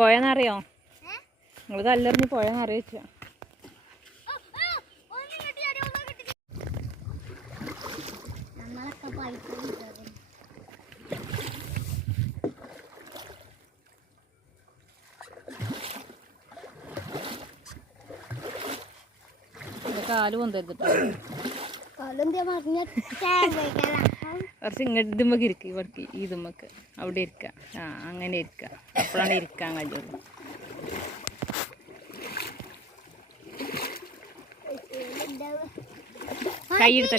പോയെന്നറിയോ? നിങ്ങൾ കല്ലെറിഞ്ഞ് പോയെന്നറിയിച്ച കാല് പൊന്തരുത്തിട്ടോ. കുറച്ച് ഇങ്ങോട്ട് ഇതുമ്മക്ക് ഇരിക്കുക, ഇവിടേക്ക് ഇതുമ്മക്ക് അവിടെ ഇരിക്കുക. ആ അങ്ങനെ ഇരിക്കുക, അപ്പോഴാണ് ഇരിക്കാൻ കഴിയുള്ളൂ. കൈയെടുത്ത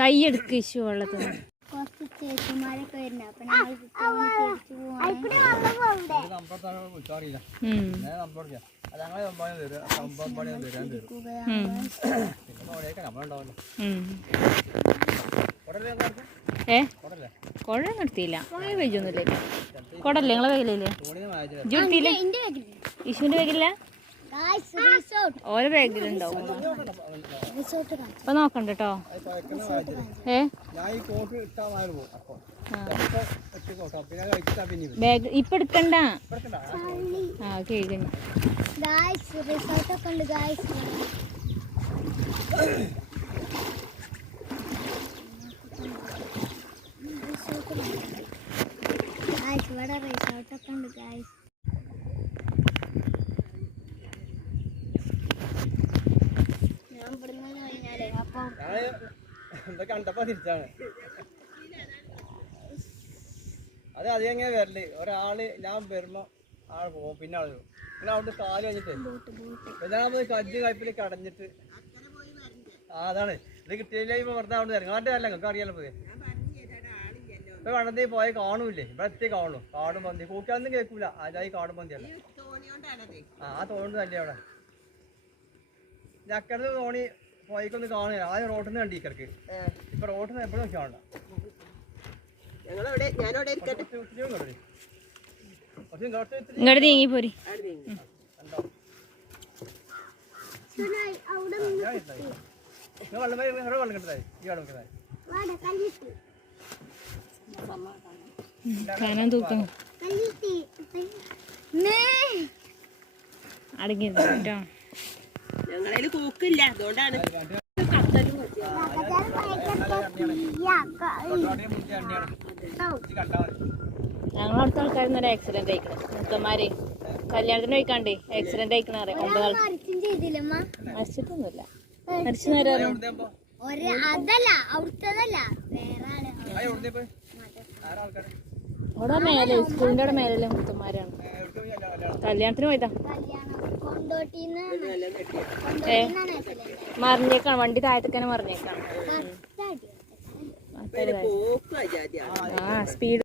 കൈയെടുക്ക ഇഷ്യൂ വെള്ളത്തിൽ കുഴ നിർത്തിയില്ല. വെജൊന്നുമില്ല. കുടല്ലേ നിങ്ങളെ കയ്യിലല്ലേ? ജുട്ടിയില്ലേ? ഇഷുവിന്റെ ബാഗില്ല? ഓരോ ബാഗിലുണ്ടാവും. അപ്പൊ നോക്കണ്ട കേട്ടോ. ബാഗ് ഇപ്പൊ എടുക്കണ്ട. ആ കേൾക്കുന്നു. ഇവിടെ റിസോർട്ടൊക്കെ ഉണ്ട് ഗായ്സ്. ഞാൻ ഇവിടുന്ന് കഴിഞ്ഞാലേ അപ്പൊ കണ്ടപ്പോ തിരിച്ചാണ്. അത് അതെങ്ങനെ വരല് ഒരാള് ഞാൻ വരുമ്പോ ആള് പോകും, പിന്നെ ആള് വരും. പിന്നെ അവിടുന്ന് കാല് കഴിഞ്ഞിട്ട് ഞാൻ പോയി കജ്ജ് കയ്പിലേക്ക് അടഞ്ഞിട്ട് അതാണ് ഇത് കിട്ടിയില്ല. വെറുതെ അവിടെ ഇറങ്ങാണ്ട് അല്ല നിങ്ങൾക്ക് അറിയാലോ. പോയി ഇപ്പൊ വണ്ടത്തി പോയി കാണൂല്ലേ? ഇവിടെ എത്തി കാണുള്ളൂ. കാടും പന്തി കൂക്കാന്നും കേൾക്കൂല. അതായി കാടും പന്തിയല്ല. ആ തോണ്ട് തന്നെ അവിടെ ചക്കരന്ന് തോണി പോയിക്കൊന്ന് കാണുക. ആദ്യം റോട്ടിൽ നിന്ന് കണ്ടിക്കർക്ക്. ഇപ്പൊ റോട്ടിൽ നിന്ന് എപ്പോഴും കാണണ്ട. ഇങ്ങോട്ട് നീങ്ങി പോരി. വെള്ളം കിട്ടതായി ഈ വെള്ളം കിട്ടതായി കനം തൂക്കം അടങ്ങിയിരുന്നു കേട്ടോ. ഞങ്ങളതിൽ തൂക്കില്ല, അതുകൊണ്ടാണ്. ഞങ്ങളടുത്ത ആൾക്കാർ ആക്സിഡന്റ് ആയിക്കണം. മുത്തന്മാര് കല്യാണത്തിന് പോയിക്കാണ്ടേ ആക്സിഡന്റ് ആയിക്കണ അറിയാം. 9 ആൾ മരിച്ചിട്ടൊന്നുമില്ല. മരിച്ചു നേരം അവിടെ മേലെ സ്കൂളിന്റെ അവിടെ മേലല്ലേ മുത്തന്മാരാണ്. കല്യാണത്തിന് പോയതാ. മറിഞ്ഞേക്കാണ് വണ്ടി താഴത്തേക്കാണ് മറിഞ്ഞേക്കാണ്. ആ സ്പീഡ്